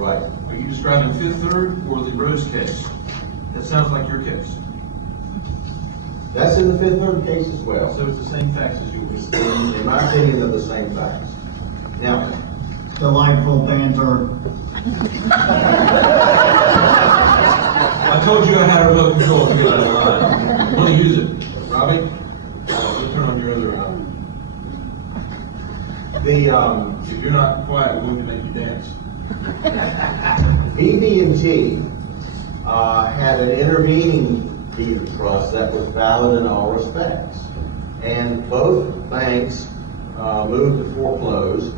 Right. Are you describing Fifth Third or the Rose case? That sounds like your case. That's in the Fifth Third case as well. So it's the same facts as yours. In my opinion, they're the same facts. Now, Delightful banter. I told you I had a remote control to get out of the line. Want to use it. Robbie, we'll turn on your other eye. If you're not quiet, we're going to make you dance. BB&T had an intervening deed of trust that was valid in all respects. And both banks moved to foreclose.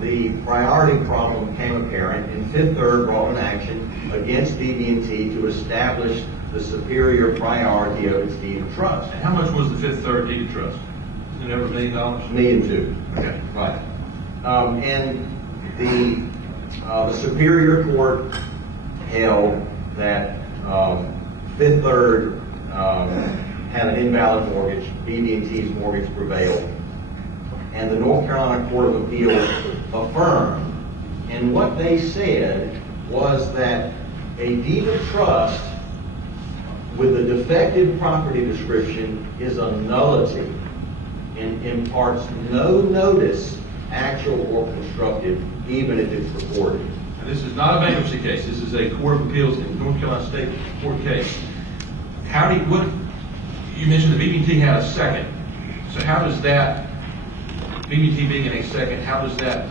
The priority problem became apparent, and Fifth Third brought an action against BB&T to establish the superior priority of its deed of trust. And how much was the Fifth Third deed of trust? Is it over $1 million? $1.2 million. Okay. Right. And the Superior Court held that Fifth Third had an invalid mortgage. BB&T's mortgage prevailed. And the North Carolina Court of Appeals affirmed. And what they said was that a deed of trust with a defective property description is a nullity and imparts no notice, actual or constructive, even if it's recorded. Now, this is not a bankruptcy case. This is a Court of Appeals in North Carolina State Court case. You mentioned the BB&T had a second. So how does that, BB&T being in a second, how does that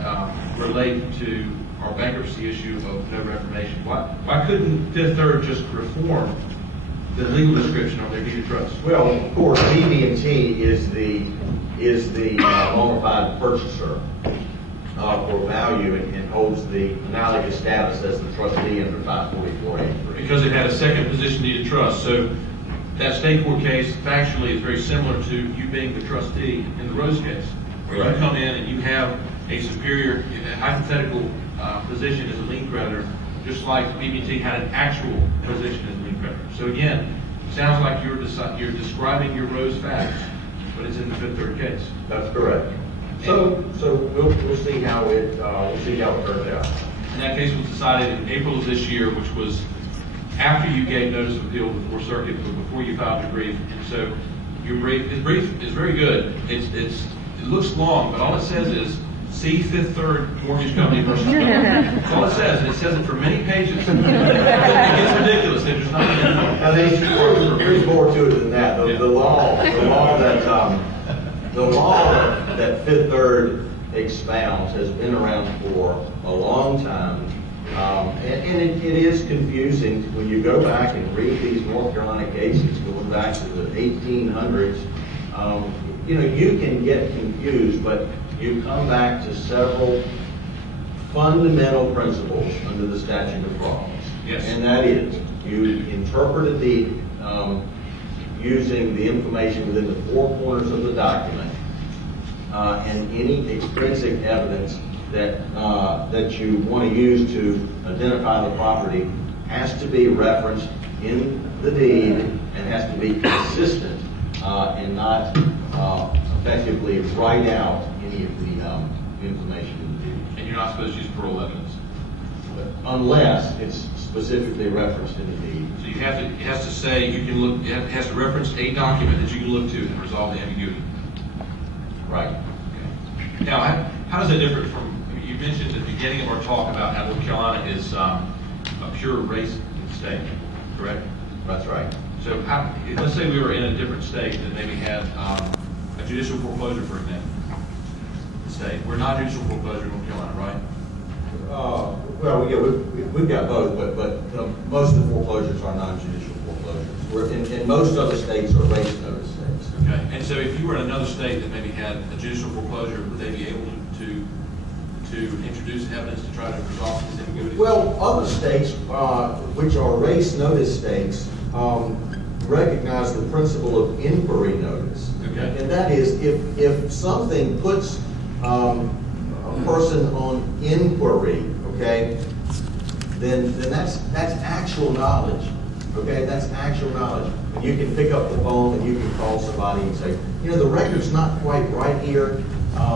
relate to our bankruptcy issue of no reformation? Why couldn't Fifth Third just reform the legal description on their deed of trust? Well, of course, BB&T is the bona fide purchaser for value and holds the analogous status as the trustee under 544A. Because it had a second position deed of trust. So that state court case factually is very similar to you being the trustee in the Rose case, where Right. you come in and you have a superior, hypothetical position as a lien creditor, just like BB&T had an actual position as a lien creditor. So again, it sounds like you're describing your Rose facts, but it's in the Fifth Third case. That's correct. So we'll see how it turns out. And that case was decided in April of this year, which was after you gave notice of appeal to the Fourth Circuit, but before you filed your brief. And so your brief is very good. It looks long, but all it says is see Fifth Third Mortgage Company versus. That's all it says, and it says it for many pages. It gets ridiculous. There's not. Now, there's more to it than that. The law that Fifth Third expounds has been around for a long time. And it is confusing when you go back and read these North Carolina cases going back to the 1800s. You can get confused, but you come back to several fundamental principles under the statute of frauds. Yes. And that is, you interpret a deed using the information within the four corners of the document, and any extrinsic evidence that you want to use to identify the property has to be referenced in the deed and has to be consistent and not effectively write out any of the information in the deed. And you're not supposed to use parole evidence. Unless it's specifically referenced in the deed. So it has to say you can look. It has to reference a document that you can look to and resolve the ambiguity. Right. Okay. Now, how does that differ from? You mentioned at the beginning of our talk about how North Carolina is a pure race state, correct? That's right. So let's say we were in a different state that maybe had a judicial foreclosure, for example. State. We're not judicial foreclosure in North Carolina, right? Well, yeah, we've got both, but most of the foreclosures are non-judicial foreclosures. In most other states are race notice states. Okay. And so if you were in another state that maybe had a judicial foreclosure, would they be able to introduce evidence to try to resolve this ambiguity? Well, other states, which are race notice states, recognize the principle of inquiry notice. Okay. And that is, if something puts a person on inquiry, okay, then that's actual knowledge. Okay, that's actual knowledge. And you can pick up the phone and you can call somebody and say, the record's not quite right here.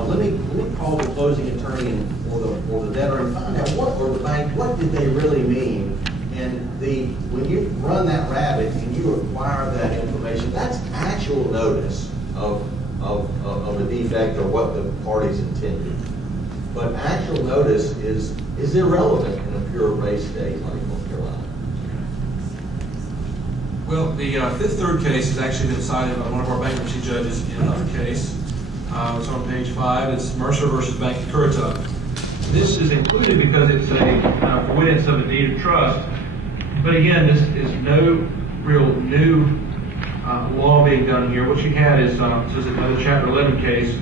Let me call the closing attorney or the debtor and find out or the bank like, what did they really mean? And when you run that rabbit and you acquire that information, that's actual notice of a defect or what the parties intended. But actual notice is irrelevant in a pure race state like North Carolina. Well, the Fifth Third case has actually been decided by one of our bankruptcy judges in another case. It's on page 5. It's Mercer versus Bank of Currituck. This is included because it's a avoidance of a deed of trust. But again, this is no real new law being done here. What you had is this is another Chapter 11 case.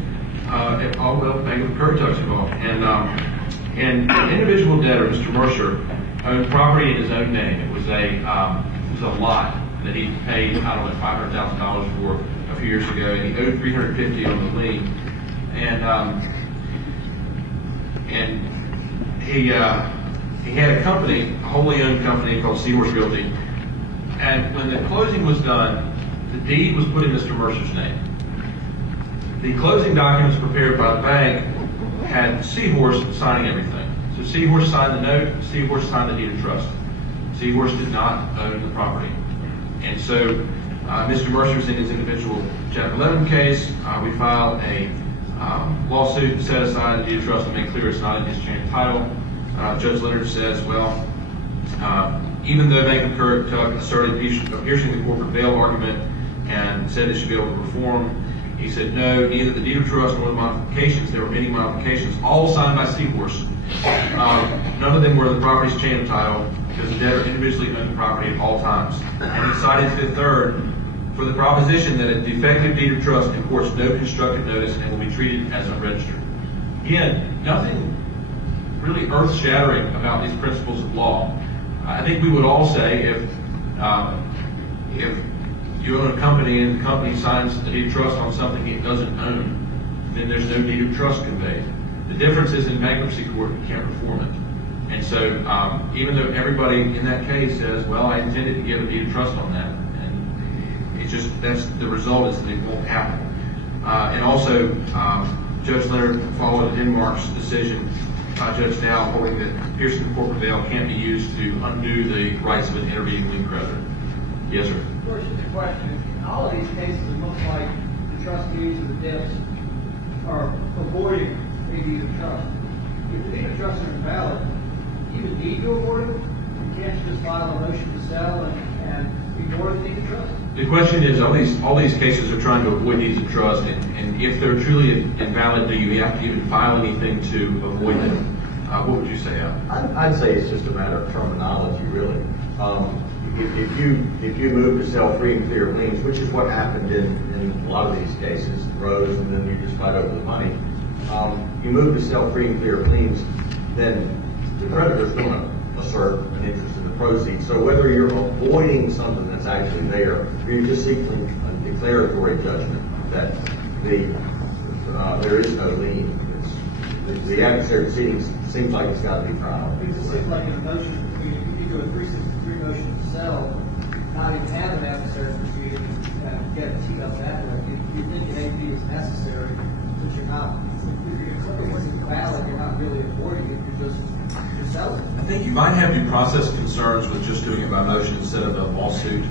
Bank of Currituck's involved, and the individual debtor, Mr. Mercer, owned property in his own name. It was a lot that he paid, I don't know, $500,000 for a few years ago, and he owed $350,000 on the lien, and he had a company, a wholly owned company called Seahorse Realty, and when the closing was done, the deed was put in Mr. Mercer's name. The closing documents prepared by the bank had Seahorse signing everything. So Seahorse signed the note, Seahorse signed the deed of trust. Seahorse did not own the property. And so Mr. Mercer's in his individual Chapter 11 case. We filed a lawsuit to set aside the deed of trust and make clear it's not in his chain of title. Judge Leonard says, well, even though Bank of Currituck asserted piercing the corporate veil argument and said it should be able to perform, he said, no, neither the deed of trust nor the modifications, there were many modifications, all signed by Seahorse. None of them were in the property's chain of title because the debtor individually owned the property at all times. And he cited Fifth Third for the proposition that a defective deed of trust imports no constructive notice and will be treated as unregistered. Again, nothing really earth-shattering about these principles of law. I think we would all say if you own a company and the company signs a deed of trust on something it doesn't own, then there's no deed of trust conveyed. The difference is in bankruptcy court, you can't perform it. And so even though everybody in that case says, well, I intended to give a deed of trust on that, and it's just, that's the result is that it won't happen. And also, Judge Leonard followed Denmark's decision, Judge Dow holding that piercing the corporate veil can't be used to undo the rights of an intervening lien creditor. Yes, sir. First, the question, in all of these cases, it looks like the trustees of the debts are avoiding a deed of trust. If the deed of trust is invalid, you would need to avoid it. You can't just file a motion to sell and ignore the deed of trust. The question is, all these cases are trying to avoid deeds of trust, and if they're truly invalid, do you have to even file anything to avoid them? What would you say, Al? I'd say it's just a matter of terminology, really. If you move to sell free and clear liens, which is what happened in a lot of these cases, Rose, and then you just fight over the money. You move to sell free and clear liens, then the creditor's going to assert an interest in the proceeds. So whether you're avoiding something that's actually there, or you're just seeking a declaratory judgment that there is no lien, the adversary proceedings seems like it's got to be trial. Because it seems like in a motion, if you do a 363 motion to sell, not even have an adversary proceeding and get it teed up that way. You think an AP is necessary, but you're not. If something wasn't valid, you're not really avoiding it. You're selling it. I think you might have due process concerns with just doing it by motion instead of a lawsuit,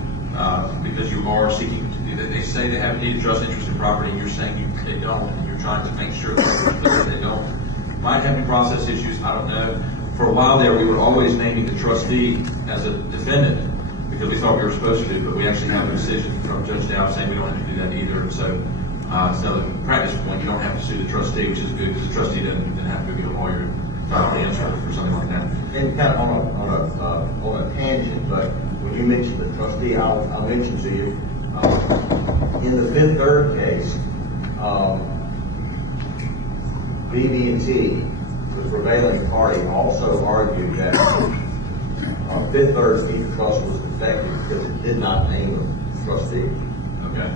because you are seeking to do that. They say they have a deed of trust interest in property, and you're saying they don't, and you're trying to make sure that they don't. Might have due process issues, I don't know. For a while there, we were always naming the trustee as a defendant because we thought we were supposed to, but we actually have a decision from Judge Dow saying we don't have to do that either. And so it's another practice point. You don't have to sue the trustee, which is good because the trustee doesn't have to go get a lawyer to file the answer for something like that. And kind of on a tangent, but when you mentioned the trustee, I'll mention to you in the Fifth Third case, BB&T, the prevailing party, also argued that Fifth Third's deed of trust was defective because it did not name a trustee. Okay.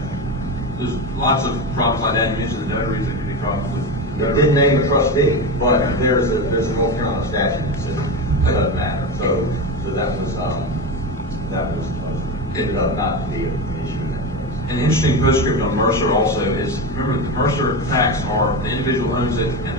There's lots of problems like that. You mentioned the notaries, there could be problems with. It didn't name a trustee, but there's a North Carolina statute that says it doesn't matter. So that was ended up not to be an issue in that case. An interesting postscript on Mercer also is, remember, the Mercer facts are the individual owns it and